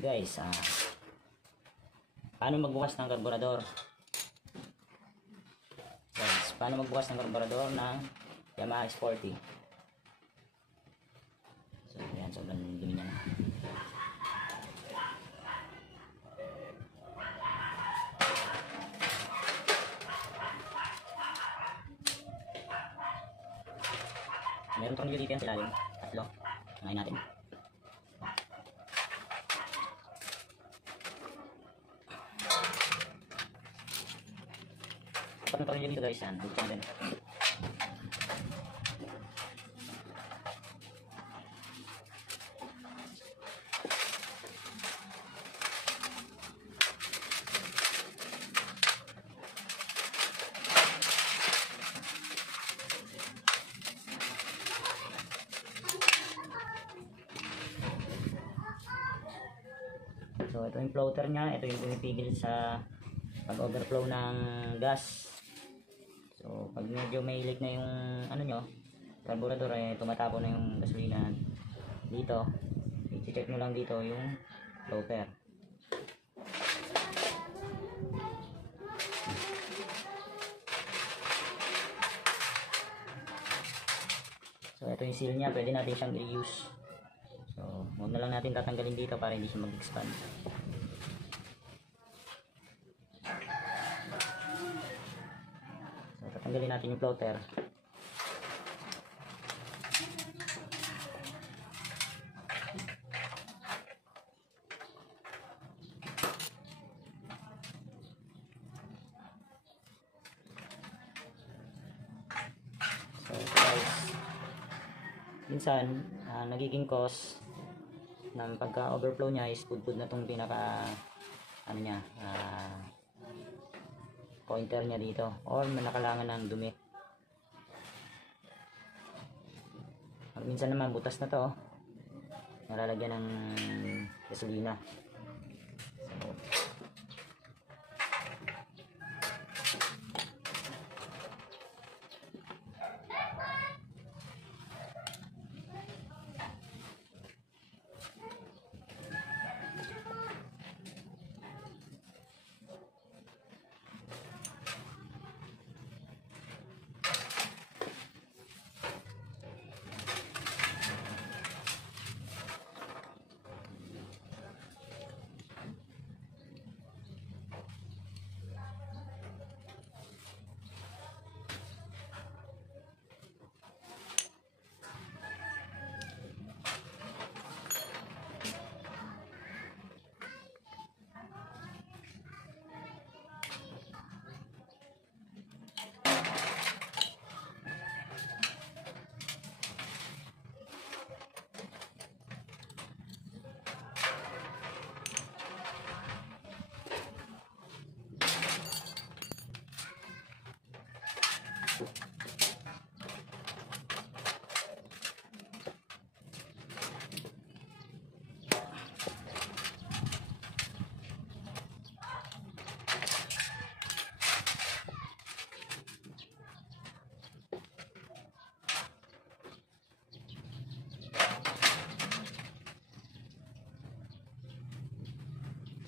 Guys, paano magbukas ng karburador? Guys, paano magbukas ng karburador ng Yamaha Sporty? So, ayan, sobrang dumi na. Meron itong nililipian sa ilalim. Tatlo. Ngayon natin. Kapag nito dito guys, yan. Buksan natin. So ito yung floater niya, ito yung pumipigil sa pag-overflow ng gas. So pag medyo may leak na yung ano nyo, carburetor, tumatapon na yung gasolina dito, i-check nyo lang dito yung floater. So ito yung seal niya, pwede natin siyang i-use. So huwag na lang natin tatanggalin dito para hindi siya mag-expand. So tatanggalin natin yung floater. So guys, minsan nagiging cause ng pagka-overflow niya is pudpud na tong pinaka ano niya, pointer niya dito, or nakalangan ng dumi. Minsan naman butas na to, nalalagyan ng gasolina.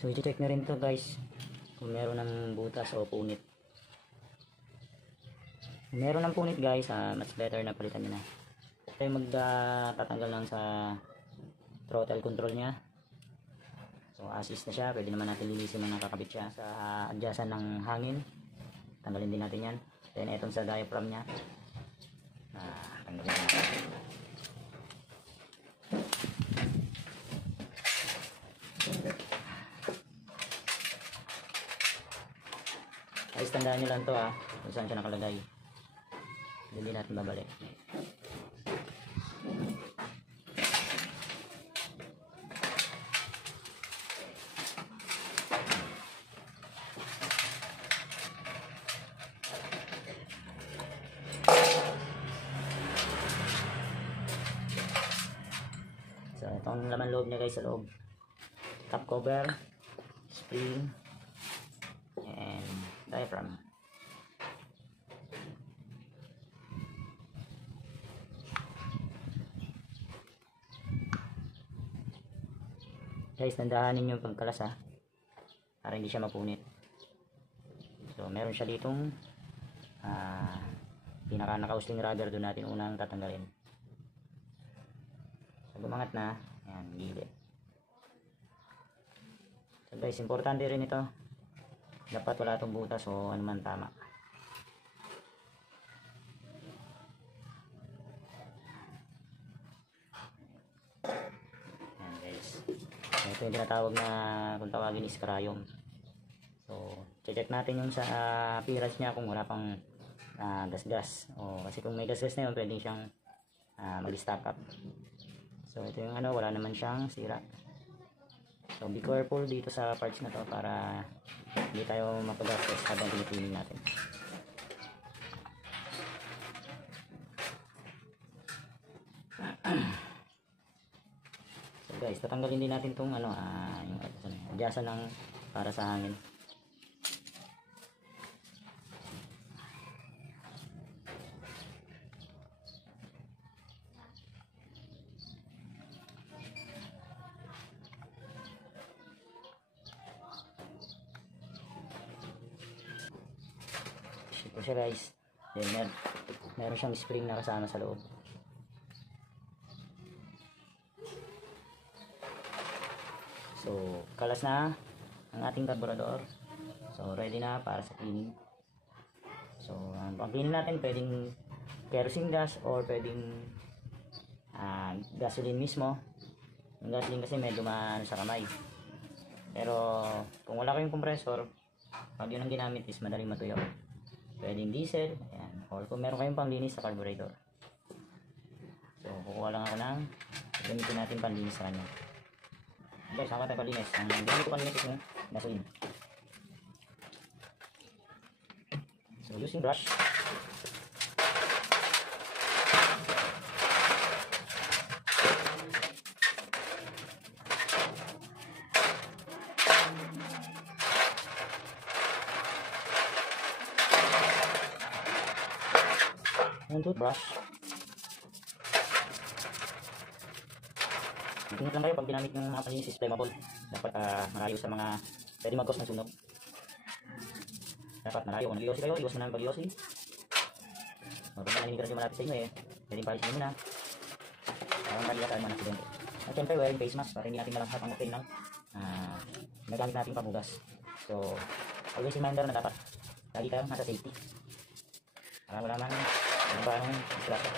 So i-check na rin to guys kung meron ng butas o punit. Kung meron ng punit guys, much better na palitan nyo na. Ito yung magtatanggal lang sa throttle control nya. So assist na siya, pwede naman natin linisin na nakakabit siya sa adjustan ng hangin. Tanggalin din natin yan. Then etong sa diaphragm nya, tanggalin natin. Ay, tandaan nyo lang to kung saan siya nakalagay. Hindi natin babalik. So itong laman loob niya guys, sa loob, top cover, spring, and diaphragm. Guys, nandahanin yung pagkalas ha, para hindi siya mapunit. So meron siya ditong pinaka nakausling rubber, doon natin unang tatanggalin. So gumangat na, ayan, gilid. So guys, importante rin ito, dapat wala itong butas o ano man, tama. Ayan guys, ito yung tinatawag na, kung tawagin is karayom. So check natin yung sa appearance niya kung wala pang gas-gas, kasi kung may gas-gas na yun, pwede siyang mag-stack up. So ito yung ano, wala naman siyang sira. So be careful dito sa parts na to para hindi tayo mapagastos habang pinipinin natin. So guys, tatanggalin din natin tong ano, yung adyasan ng para sa hangin. Ito siya guys, then meron siyang spring na kasama sa loob. So kalas na ang ating carburetor, so ready na para sa cleaning. So pang cleaning natin, pwedeng kerosene gas or pwedeng gasoline mismo. Yung gasoline kasi medyo maano sa kamay, pero kung wala kayong compressor, pag yun ang ginamit is madaling matuyo. Pwedeng diesel, ayan, or kung meron kayong panglinis sa carburetor. So kukuha lang ako ng gamitin natin panlinis sa kanya. Guys, saka tayo panlinis. Ang gamit ko panlinis is gasoline. So using brush, yung toothbrush. Ingat lang kayo pag ginamit ng mga panlinis is flammable. Dapat malayo sa mga pwede mag-cause ng sunog. Dapat malayo. Kung nag-iossi kayo, iwas mo na ang pag-iossi. Kung naninigras yung malapit sa inyo pwedeng palisin mo na. Parang kaliyataan mo ng aksidente. At syempre, wearing face mask para hindi natin malanghat ang octane ng nagamit natin pamugas. So always reminder na dapat lagi kayong nasa safety para wala man parang disgrasya.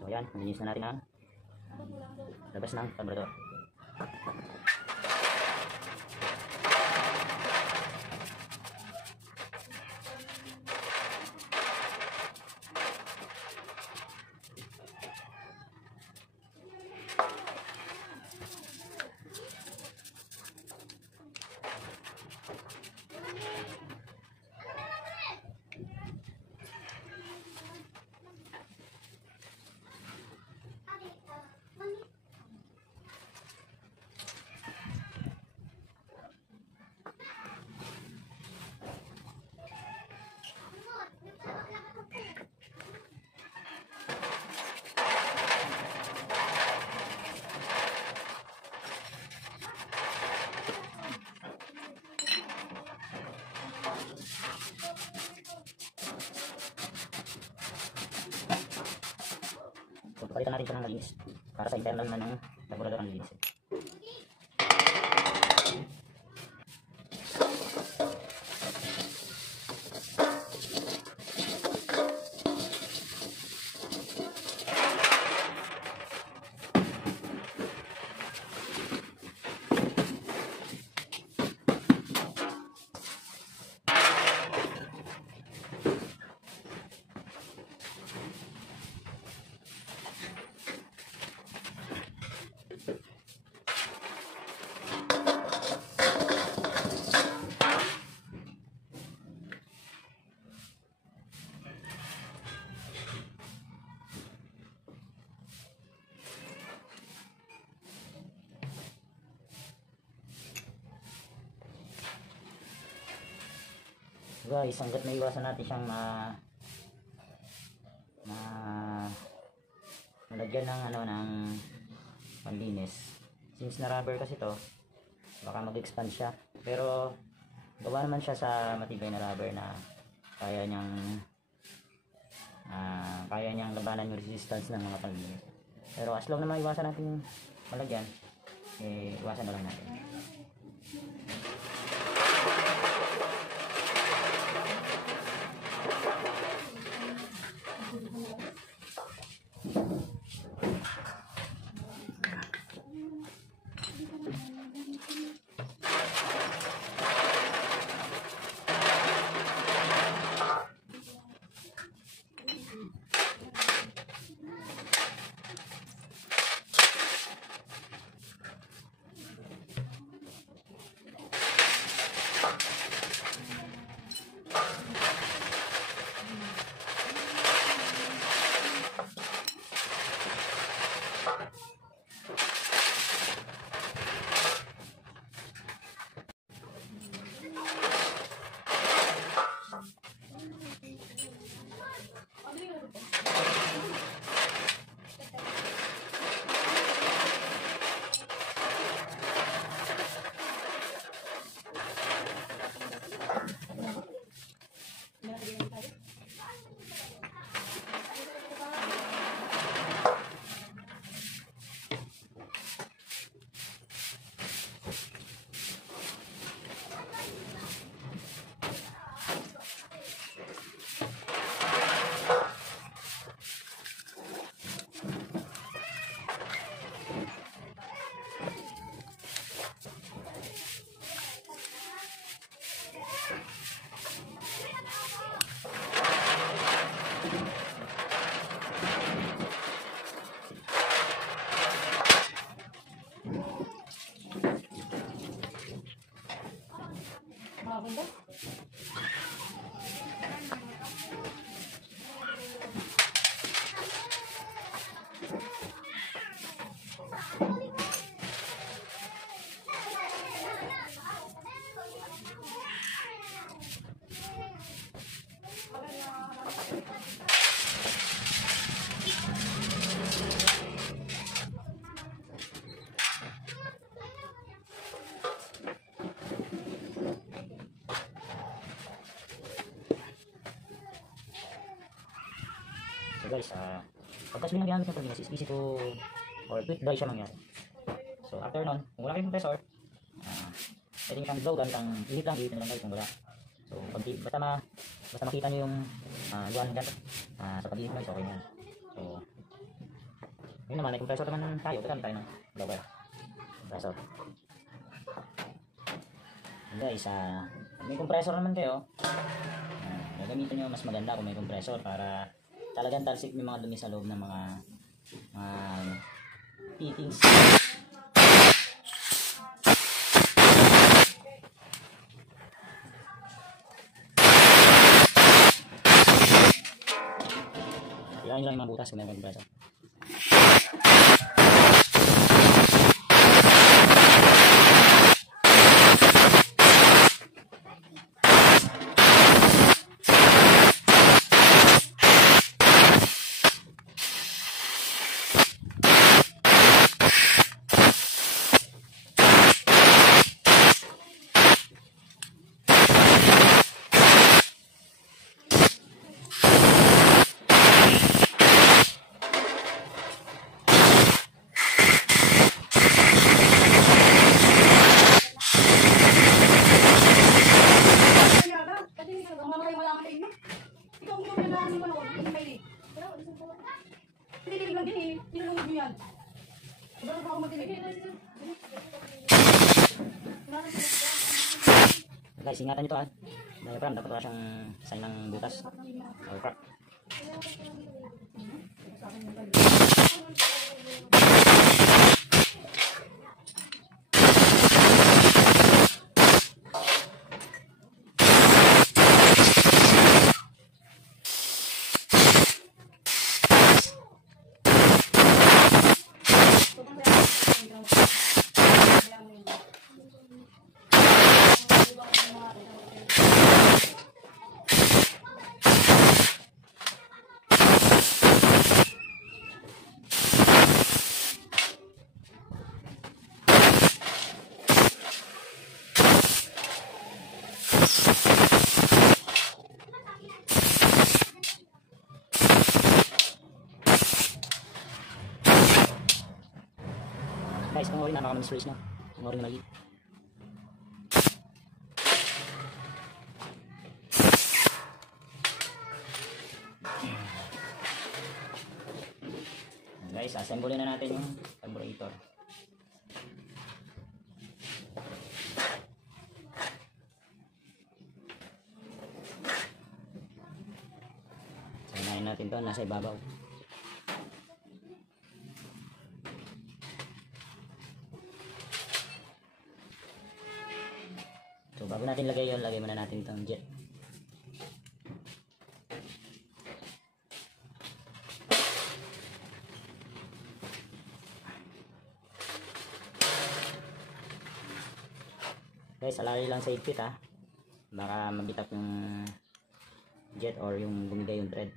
So yan, nalinis na natin ang labas ng carburetor. So palitan natin ito ng malinis para sa internal na ng carburetor ang lilinis. Guys, hanggat naiwasan natin siyang lagyan ng ano, ng panlinis. Since na rubber kasi to, baka mag-expand siya, pero gawa naman siya sa matibay na rubber na kaya niyang labanan yung resistance ng mga panlinis. Pero as long na maiwasan natin malagyan, iwasan na lang natin. So guys, pagka sila nagamit ng panlinis is easy to or quick dry siya mangyari. So after nun, kung wala kayong compressor, pwede nyo kang blow gamit ang ihip lang guys kung wala. So basta makita nyo yung luwan ng ganito sa pag-ihip guys, okay yan. So yun naman, may compressor naman tayo, gamit tayo ng blower compressor. And guys, may compressor naman kayo, gagamitin nyo mas maganda kung may compressor para talagang talsik yung mga dumi sa loob ng mga fittings. Kailangan nyo lang yung mga butas kung may compressor. Guys, ingatan nyo ito diaphragm, dapat wala siyang sign ng butas or crack. Guys, pangorin na naman space na. Pangorin na maliit. Guys, assemble na natin yung carburetor. Sanayin natin to, nasa ibabaw. So bago natin lagay yun, lagay muna natin itong jet. Guys, alari lang sa higpit ha. Baka mabitap yung jet or yung bumigay yung thread.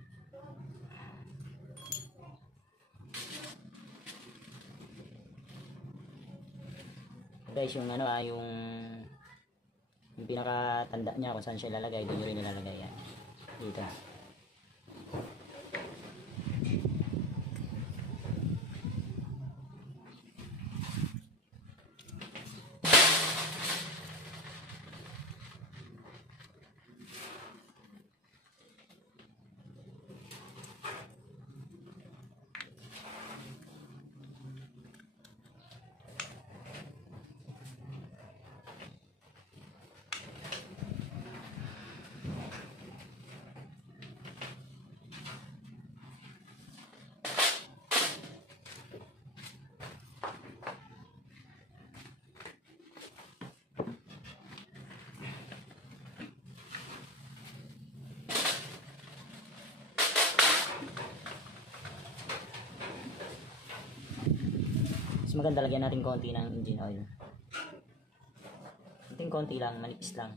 Guys, yung ano yung pinakatanda niya kung saan siya ilalagay, doon nyo rin nilalagay yan. Dito. Mas maganda lagyan natin konti ng engine oil. Konti lang, manipis lang.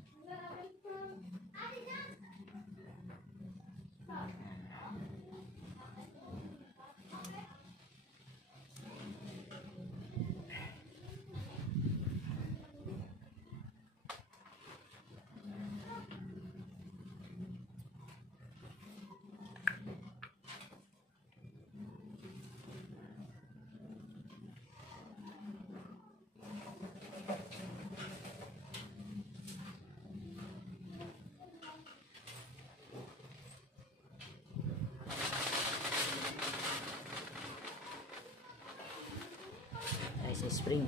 Spring.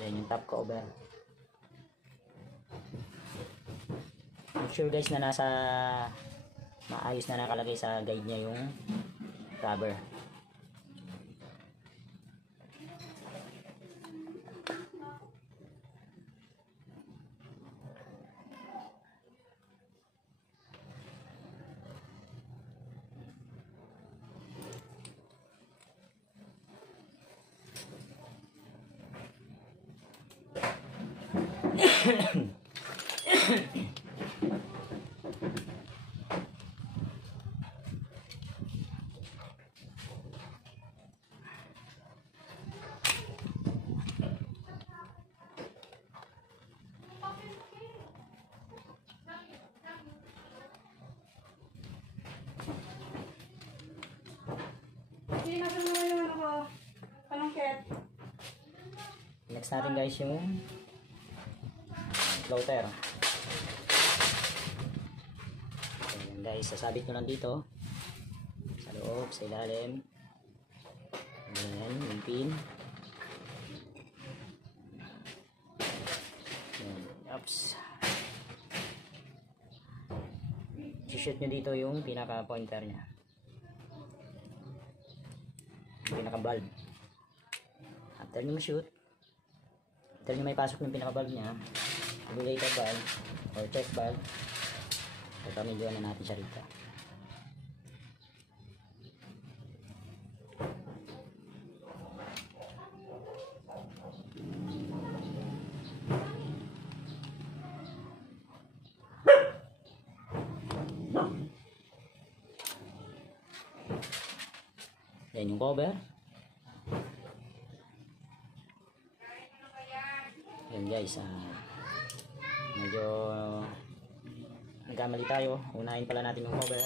Yan yung top cover. Make sure guys na nasa maayos na nakalagay sa guide niya yung cover. Next natin guys yung floater. Ayan guys, sasabit nyo lang dito sa loob, sa ilalim. Ayan, yung pin. Ayan, oops. I-shoot nyo dito yung pinaka pointer nya, pinaka bulb. After nyo ma-shoot, after nyo may pasok yung pinaka bulb nya, regulator valve or check valve, pagpamilyoan na natin siya rito. Yan yung cover. Yan guys, Medyo nagkamali tayo. Unahin pala natin yung cover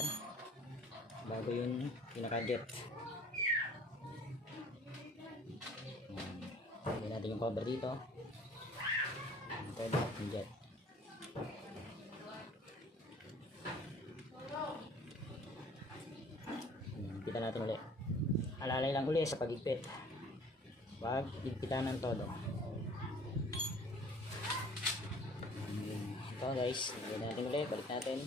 bago yung pinaka-jet. Lagyan natin yung cover dito. Ito yung jet. Higpitan natin ulit. Alalay lang ulit sa pagigpit. Huwag higpitan ng todo. Ito guys, lagyan natin ulit, balik natin.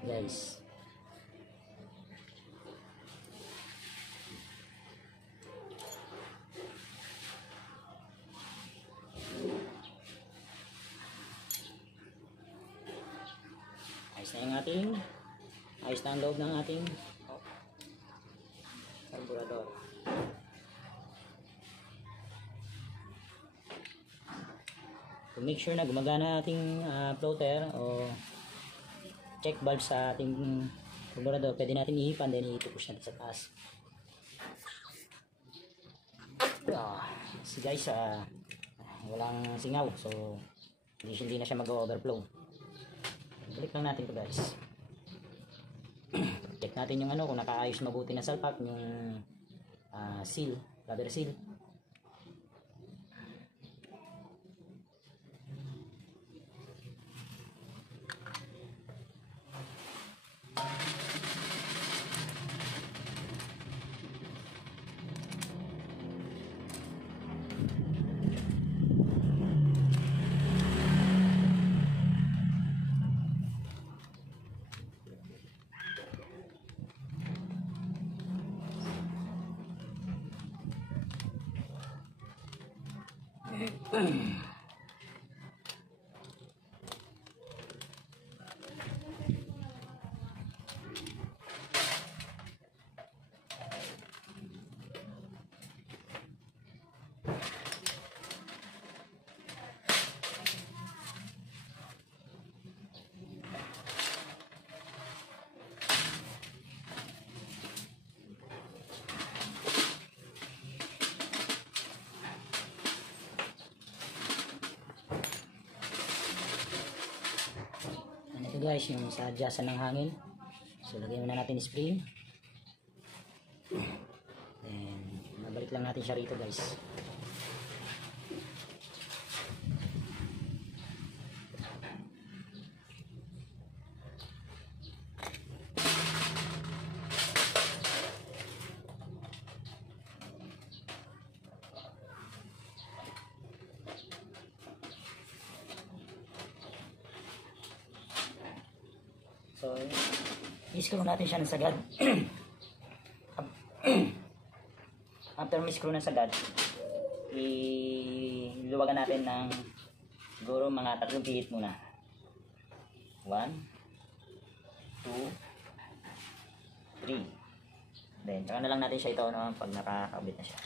Guys, ayos na yung ating, ayos na ang loob ng ating carburetor. To make sure na gumagana ating floater o check valve sa ating carburetor, pwede natin ihipan, then i-push natin sa taas. So guys, walang singaw, so hindi na siya mag-overflow. Balik lang natin to guys. Check natin yung ano, kung nakaayos mabuti na salpak, yung seal, rubber seal. Guys, yung sa adjustan ng hangin, so lagyan muna natin spring, then mabalik lang natin siya rito guys. So, i-screw natin siya ng sagad. After ma-screw ng sagad, iluwagan natin ng siguro mga 3 pihit muna. 1, 2, 3. Then, saka na lang natin siya ito no, pag nakakabit na siya.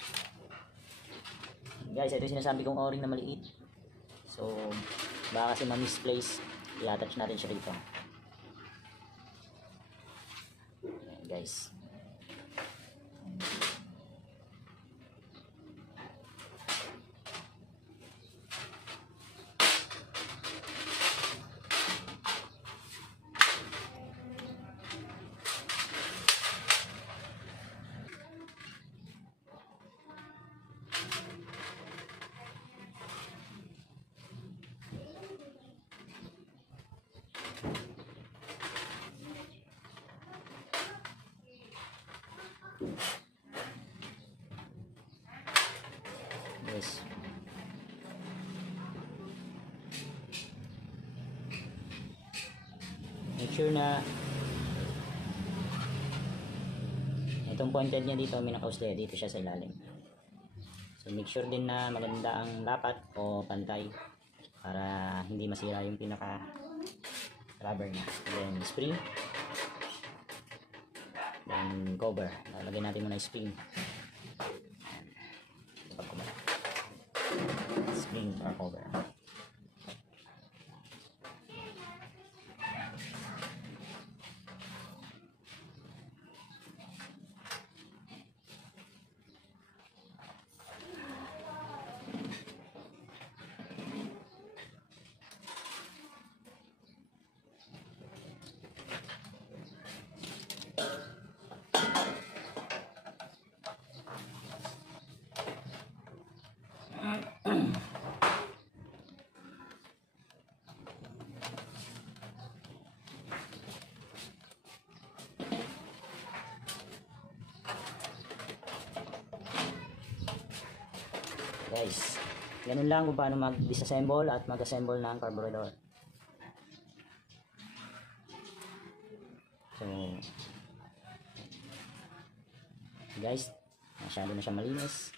Guys, ito yung sinasabi kong o-ring na maliit. So, baka kasi ma-misplace, i-attach natin siya rito. Guys, yes. Make sure na itong pointed niya dito, may nakausli dito siya sa ilalim. So make sure din na maganda ang lapat o pantay para hindi masira yung pinaka rubber niya. Then spring, then cover. Lalagyan natin muna yung spring. Spring or cover. Guys, ganun lang kung paano mag-disassemble at mag-assemble ng carburetor. So guys, masyado na siya malinis,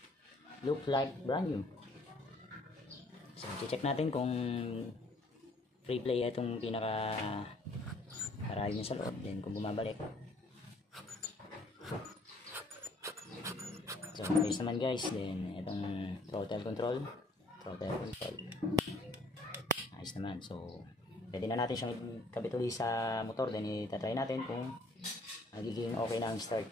look like brand new. So check natin kung free play itong pinaka arayo niya sa loob, then kung bumabalik. So ayos naman guys. Then itong throttle control ayos naman. So pwede na natin siyang ikabit ulit sa motor, then itatry natin kung magiging okay na ang start.